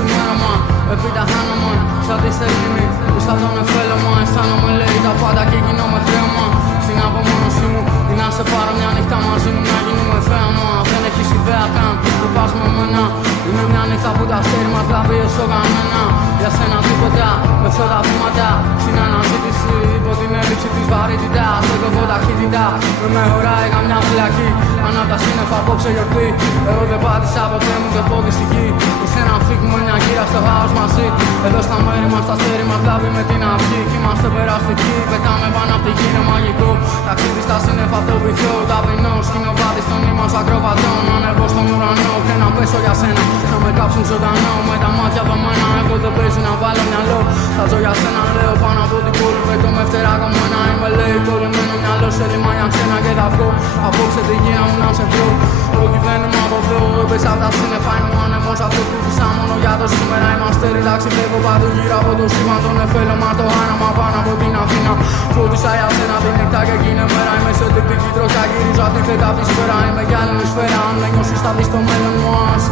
ξημέρωμα. Επίτα χάνομαι σαν τη σελήνη που σαν τον εφέλωμα. Αισθάνομαι λέει τα πάντα και γίνομαι χρέωμα. Στην απομόνωσή μου ή να σε πάρω μια νύχτα μαζί μου να γίνουμε θέαμα. Δεν έχεις ιδέα καν που πας με μένα. Είναι μια νύχτα που τα αστέρι μας λάβει όσο κανένα. Για σένα τίποτα με αυτά τα βήματα. Στην αναζήτηση υπό την έλλειψη της βαρύτητας. Εγώ έχω ταχύτητα με χωράει καμιά φυλακή. Ανά τα σύννεφα απόψε γιορτή. Εγώ δεν πάτησα ποτέ μου και πόδι στη γη. Ήρθε να φύγουμε μια γύρα στο χάος μαζί. Εδώ στα μέρη μας τα αστέρι μας λάβει με την αυγή. Κι είμαστε περαστικοί, πετάμε πάνω απ' τη γη, είναι μαγικό. Ταξίδι στα σύννεφα το βυθιό, ταπεινό. Σκηνοβάτη στον ύμο ακροβατών. Ανεβώ στον ουρανό και να πέσω για σένα. Να με κάψουν ζωντανό με τα μάτια δεμένα. Εγώ δεν παίζει να βάλω μυαλό. Θα ζω για σένα, λέω πάνω από την πόλη. Πέτω με φτερά κομμένα. Είμαι λέει κολλημένο μυαλό σε ρήμα για σένα και θα βγω. Απόψε τη γύρα μου να σε βρω. Όχι δεν είμαι από Θεό, έπεσα απ' τα σύννεφα. Είναι ο άνεμος αυτό που φυσά μόνο για το σήμερα. Είμαστε ταξιδεύω παντού γύρω από το σήμα. Τον εφέλωμα, το άναμα πάνω από την Αθήνα. Φώτισα για σένα τη νύχτα και εκείνη μέρα. Είμαι σε τυπική τροχιά, γυρίζω αντίθετα από τη σφαίρα. Είμαι κι άλλη σφαίρα, αν με νιώσεις θα δεις το μέλλον μας.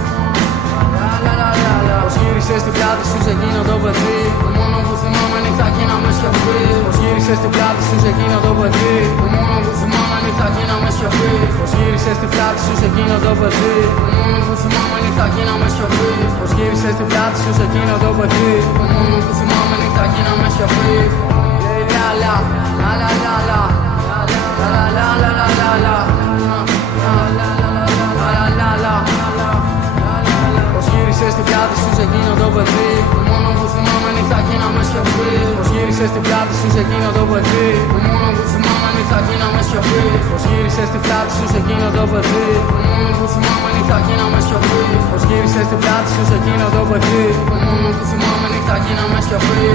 Πως γύρισες στην πλάτη σου σε εκείνο το παιδί. Το μόνο που θυμάμαι νύχτα κι να με σιωπή. Πως γύρισες στην πλάτη σου σε εκείνο το παιδί. Το μόνο που θυμάμαι νύχτα κι να με σιωπή. Πως γύρισες στην πλάτη σου σε εκείνο το παιδί. Το μόνο που θυμάμαι νύχτα κι να με σιωπή. Πως γύρισες στην πλάτη σου σε εκείνο το παιδί. Το μόνο που θυμάμαι νύχτα κι να με σιωπή. Λα λα λα λα λα λα λα λα λα λα λα. Γύρισες στην πλάτη σου σε εκείνο το παιδί. Το μόνο που θυμάμαι νύχτα κι να με σιωπή. Πως γύρισες στην πλάτη σου σε εκείνο το παιδί. Το μόνο που θυμάμαι νύχτα κι να με σιωπή. Πως γύρισες στην πλάτη σου σε εκείνο το παιδί. Το μόνο που θυμάμαι νύχτα κι να με σιωπή. Πως γύρισες στην πλάτη σου σε εκείνο το παιδί. Το μόνο που θυμάμαι νύχτα κι να με σιωπή.